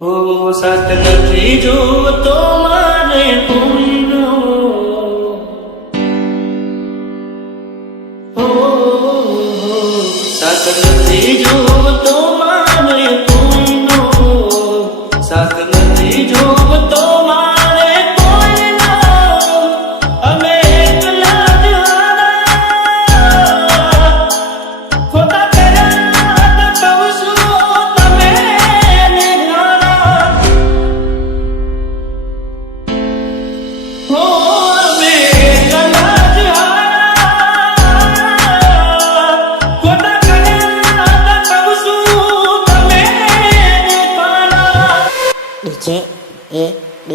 ઓ સાથ નથી જોતો મારે કોઈનો, ઓ સાથ નથી જોતો મારે કોઈનો, સાથ નથી જોતો મારે કોઈનો, અમે એકલા જ હારા, ખોટા કર્યા તો કહું છું તમે ને હારા, હો અમે એકલા જ હારા, ખોટા કર્યા તો કહું છું તમે ને હારા. DJ AD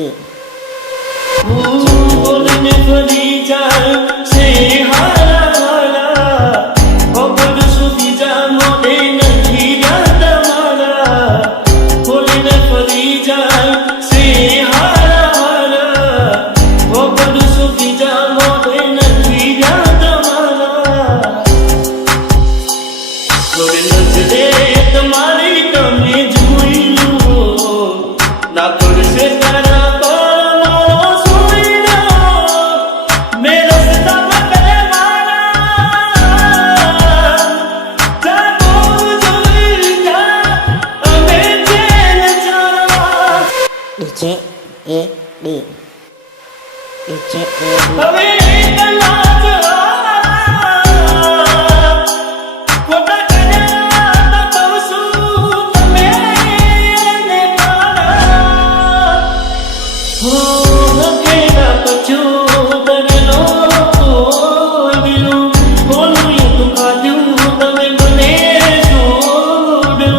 બોલને ફરી જાય છે હારા હારા, ખબર સુધી જા મોઢે નથી ગયા તમારા, બોલને ફરી જાય છે હારા હારા, ખબર સુધી જા મોઢે નથી ગયા તમારા, જોડે નજરે તમારી તમે જોઈ લો, ના પડશે તારા પર મારો સુઈનો, મેં રસ્તા પકડે મારા, જાગો જોઈ જા અમે જેલ ચારા, DJ AD DJ AD હવે એકલા જ હારા, ખોટા કર્યા તો કહું છું તમે ને હારા. હો કેડા પછોડનો દિલું બોલું તું કાઢ્યું તમે મને છોડો,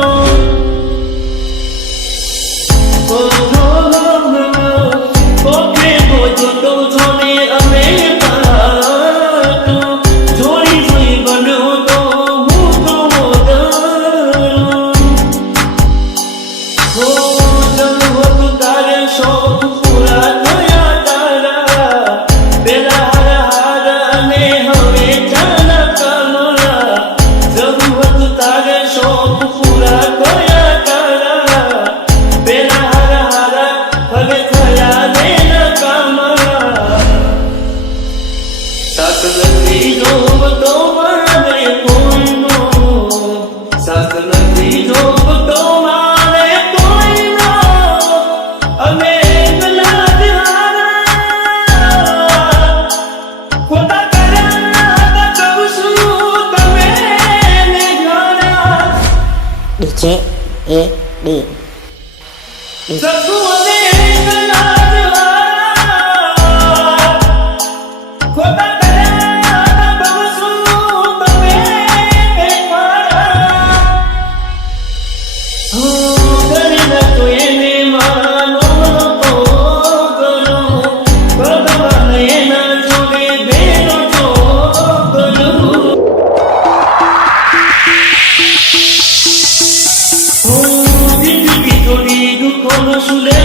ઓકે બોજો તો જોને અમે પાટું, જોડી જોઈ બન્યો તો હું તો મોદરું, હો જમવું તારે શોખ પૂરા થયા તારા, પેલા હારા હારા ને હવે ચાલા કમરા, જમવું તારે શોખ પૂરા થયા તારા, પેલા હારા હારા હવે થયા ને કમરા, સાથ નથી જોતો મારે કોઈનો, સાથ નથી જોતો મારે કોઈનો, અમે એકલા જ હારા, ખોટા કર્યા તો કહું છું તમે ને હારા. DJ AD સગું અને એકલા જ હારા, ખોટા કર્યા તો કહું છું તમે ને હારા. હો કરીને તો એને માનો તો કરો, ભગવાન એના જોડે બેનો તો કરો, હો જિંદગી થોડી દુઃખોનો સુલે